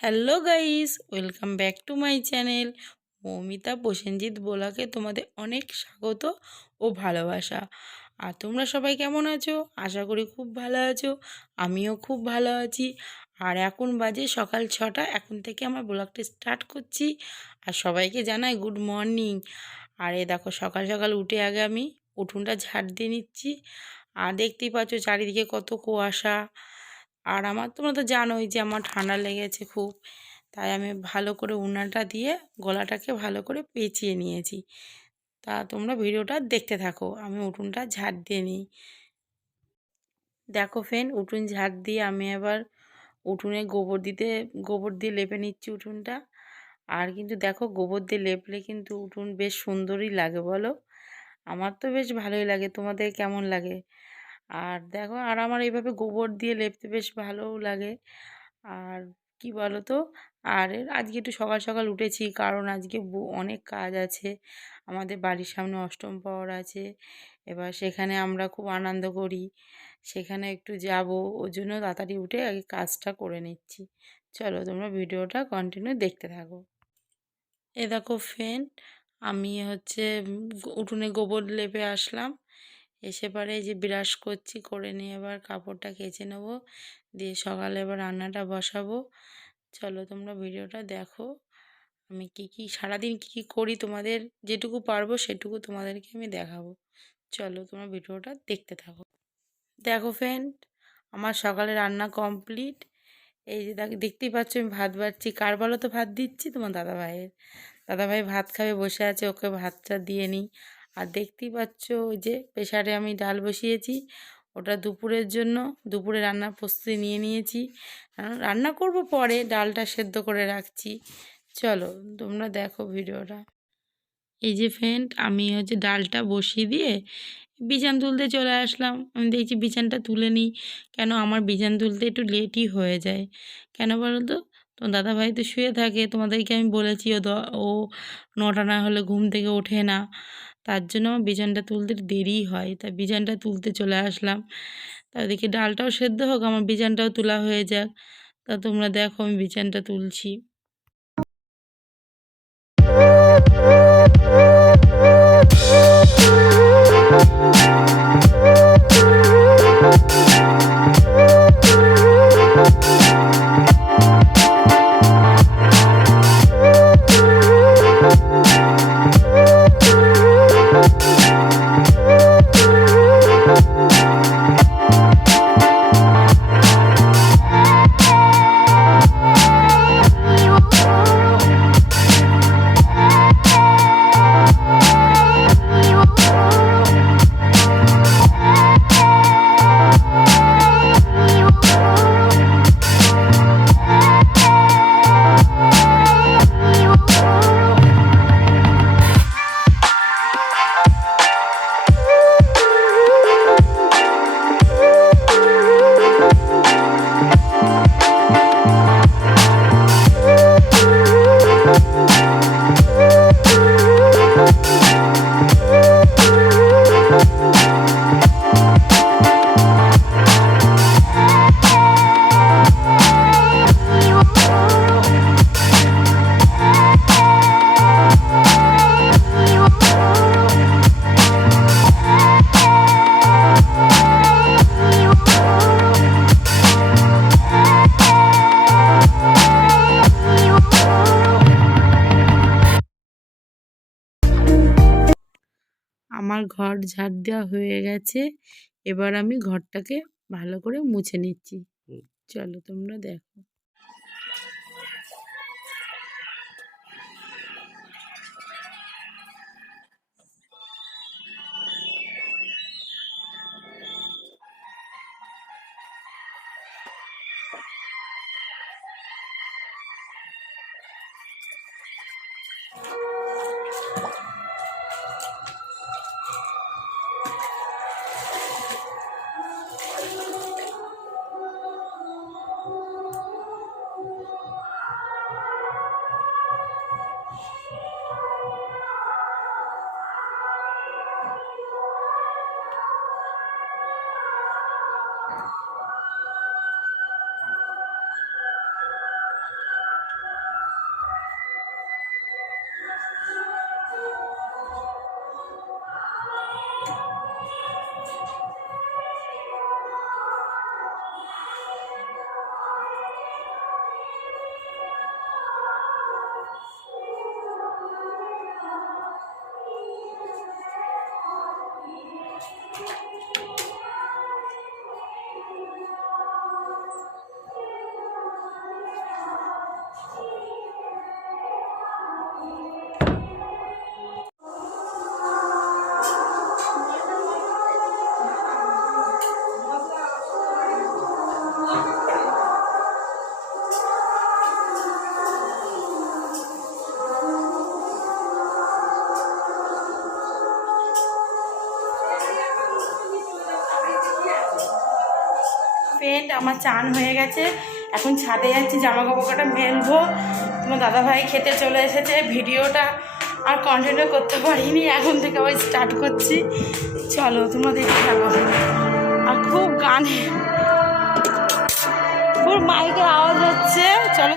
Hello guys, welcome back to my channel. Moumita Prosenjit বোলাকে তোমাদের অনেক স্বাগত ও ভালোবাসা। আর তোমরা সবাই কেমন আছো? আশা করি খুব ভালো আছো। আমিও খুব ভালো আছি। আর এখন বাজে সকাল 6টা। এখন থেকে আমার ব্লগটা স্টার্ট করছি। আর সবাইকে জানাই গুড মর্নিং। আর এ দেখো সকাল সকাল উঠে আগে আমি উঠোনটা ঝাড় দিয়ে নিচ্ছি। আর দেখতেই পাচ্ছ চারিদিকে কত কুয়াশা। আর তোমরা তো জানোই যে আমার ঠান্ডা লেগেছে খুব, তাই আমি ভালো করে উনানটা দিয়ে গলাটাকে ভালো করে পেঁচিয়ে নিয়েছি। তা তোমরা ভিডিওটা দেখতে থাকো, আমি উঠোনটা ঝাড় দিয়ে নিই। দেখো ফ্রেন্ড, উঠোন ঝাড় দিয়ে আমি আবার উঠোনে গোবর দিয়ে লেপে নিচ্ছি উঠোনটা। আর কিন্তু দেখো গোবর দিয়ে লেপলে কিন্তু উঠোন বেশ সুন্দরই লাগে, বলো? আমার তো বেশ ভালোই লাগে, তোমাদের কেমন লাগে? আর দেখো, আর আমার এইভাবে গোবর দিয়ে লেপতে বেশ ভালোও লাগে। আর কি বলো তো, আজকে একটু সকাল সকাল উঠেছি কারণ আজকে অনেক কাজ আছে। আমাদের বাড়ির সামনে অষ্টম প্রহর আছে, এবার সেখানে আমরা খুব আনন্দ করি। সেখানে একটু যাব, ওই জন্য তাড়াতাড়ি উঠে আগে কাজটা করে নিচ্ছি। চলো তোমরা ভিডিওটা কন্টিনিউ দেখতে থাকো। এ দেখো ফ্রেন্ড, আমি উঠোনে গোবর লেপে আসলাম। এসে পরে এই যে ব্রাশ করছি, করে নিয়ে এবার কাপড়টা কেচে নেবো, দিয়ে সকালে এবার রান্নাটা বসাবো। চলো তোমরা ভিডিওটা দেখো, আমি সারাদিন কি করি, তোমাদের যেটুকু পারবো সেটুকু তোমাদেরকে আমি দেখাবো। চলো তোমরা ভিডিওটা দেখতে থাকো। দেখো ফ্রেন্ড, আমার সকালে রান্না কমপ্লিট। এই যে দেখতেই পাচ্ছ আমি ভাত বাড়ছি। কার বলো তো ভাত দিচ্ছি? তোমার দাদাভাইয়ের। দাদাভাই ভাত খাবে, বসে আছে, ওকে ভাতটা দিয়ে নিই। আর দেখতেই পাচ্ছ ওই যে প্রেসারে আমি ডাল বসিয়েছি, ওটা দুপুরের জন্য। দুপুরে রান্নার প্রস্তুতি নিয়ে নিয়েছি, রান্না করব পরে, ডালটা সেদ্ধ করে রাখছি। চলো তোমরা দেখো ভিডিওটা। এই যে ফ্রেন্ড, আমি ডালটা বসিয়ে দিয়ে বিছান তুলতে চলে আসলাম। আমি দেখছি বিছানটা তুলে নিই, কেন আমার বিছান তুলতে একটু লেটই হয়ে যায়। কেন বলো তো? তো দাদাভাই তো শুয়ে থাকে, তোমাদেরকে আমি বলেছি ও 9টা না হলে ঘুম থেকে ওঠে না। তার জন্য আমার বিছানটা তুলতে দেরিই হয়, তাই বিছানটা তুলতে চলে আসলাম। তা দেখি ডালটাও সেদ্ধ হোক, আমার বিছানটাও তোলা হয়ে যাক। তা তোমরা দেখো আমি বিছানটা তুলছি। আমার ঘর ঝাড় দেওয়া হয়ে গেছে, এবার আমি ঘরটাকে ভালো করে মুছে নিচ্ছি। চলো তোমরা দেখো। আমার চান হয়ে গেছে, এখন ছাদে যাচ্ছি, জামা কাপড় কটা মেলবো। তোমার দাদাভাই খেতে চলে এসেছে। ভিডিওটা আর কন্টিনিউ করতে পারিনি, এখন থেকে আবার স্টার্ট করছি। চলো তোমরা দেখতে থাকো। আর খুব গানে, খুব মাইকের আওয়াজ হচ্ছে। চলো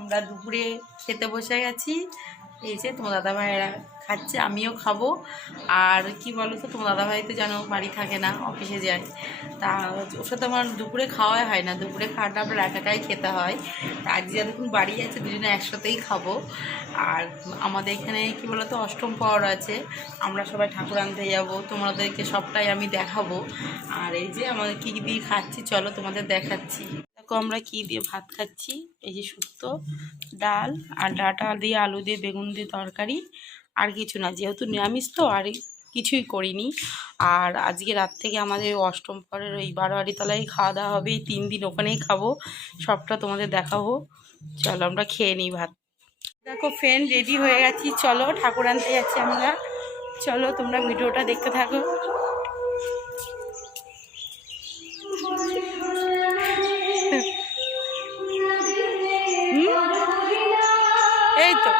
আমরা দুপুরে খেতে বসে গেছি। এই যে তোমার দাদাভাইরা খাচ্ছে, আমিও খাবো। আর কি বলো তো, তোমার দাদাভাই তো জানো বাড়ি থাকে না, অফিসে যায়। তা ওর সাথে আমার দুপুরে খাওয়াই হয় না, দুপুরে খাওয়াটা আমরা একাই খেতে হয়। তা আজকে যতক্ষণ বাড়ি আছে দুজনে একসাথেই খাবো। আর আমাদের এখানে কি বলো তো, অষ্টম প্রহর আছে, আমরা সবাই ঠাকুর আনতে যাবো, তোমাদেরকে সবটাই আমি দেখাবো। আর এই যে আমাদের কী কী দিয়ে খাচ্ছি চলো তোমাদের দেখাচ্ছি। আমরা কি দিয়ে ভাত খাচ্ছি, এই যে শুক্তো, ডাল আর ডাটা দিয়ে আলু দিয়ে বেগুন দিয়ে তরকারি, আর কিছু না, যেহেতু নিরামিষ তো আর কিছুই করিনি। আর আজকে রাত থেকে আমাদের অষ্টম পরের ওই বারোয়ারি তলায় খাওয়া দাওয়া হবে, 3 দিন ওখানেই খাবো, সবটা তোমাদের দেখাবো। চলো আমরা খেয়ে নিই ভাত। দেখো ফ্রেন্ড, রেডি হয়ে গেছি, চলো ঠাকুর আনতে যাচ্ছি আমরা। চলো তোমরা ভিডিওটা দেখতে থাকো। এই তো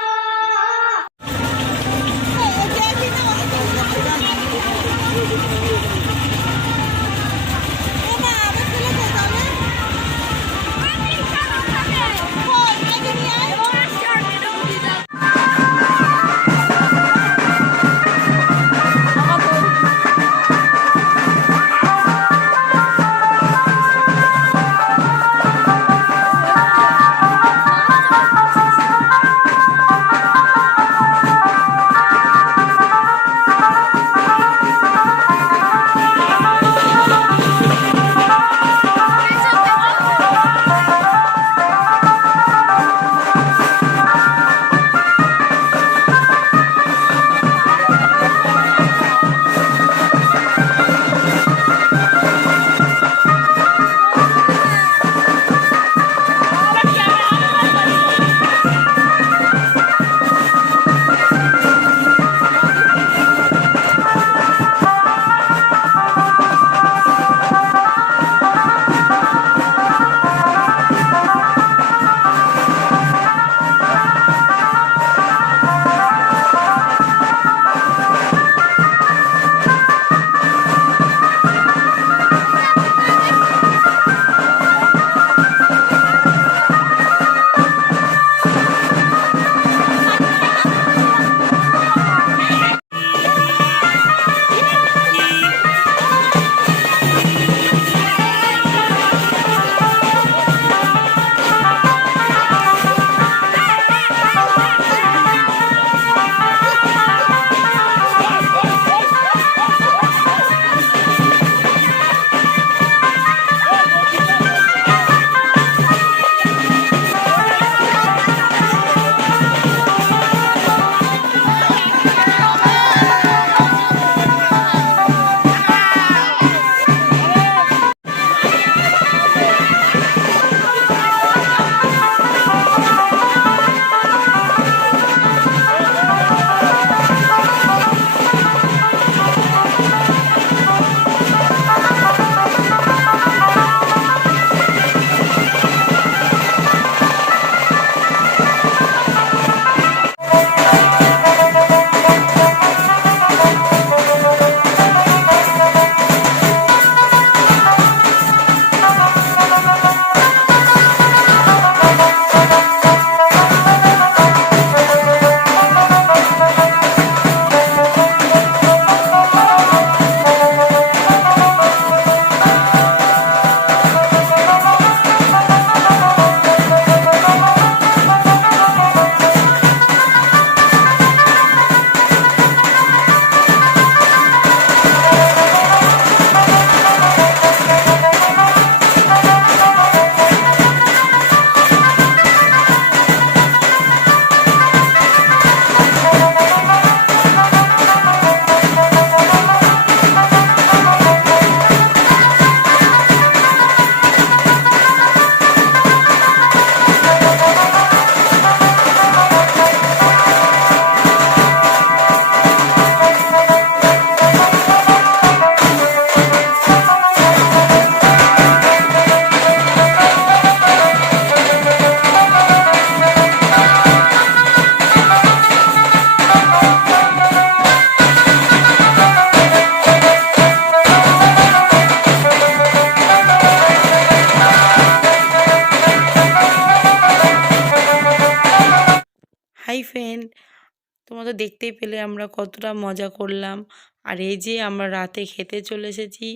তোমরা তো দেখতেই পেলে আমরা কতটা মজা করলাম। আর এই যে আমরা রাতে খেতে চলে এসেছি।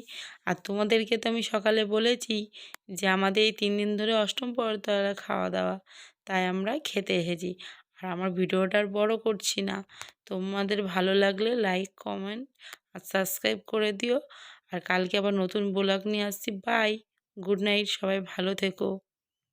আর তোমাদেরকে তো আমি সকালে বলেছি যে আমাদের এই 3 দিন ধরে অষ্টম প্রহরতলা খাওয়া দাওয়া, তাই আমরা খেতে এসেছি। আর আমার ভিডিওটা আর বড় করছি না। তোমাদের ভালো লাগলে লাইক, কমেন্ট আর সাবস্ক্রাইব করে দিও। আর কালকে আবার নতুন ব্লগ নিয়ে আসছি। বাই, গুড নাইট, সবাই ভালো থেকো।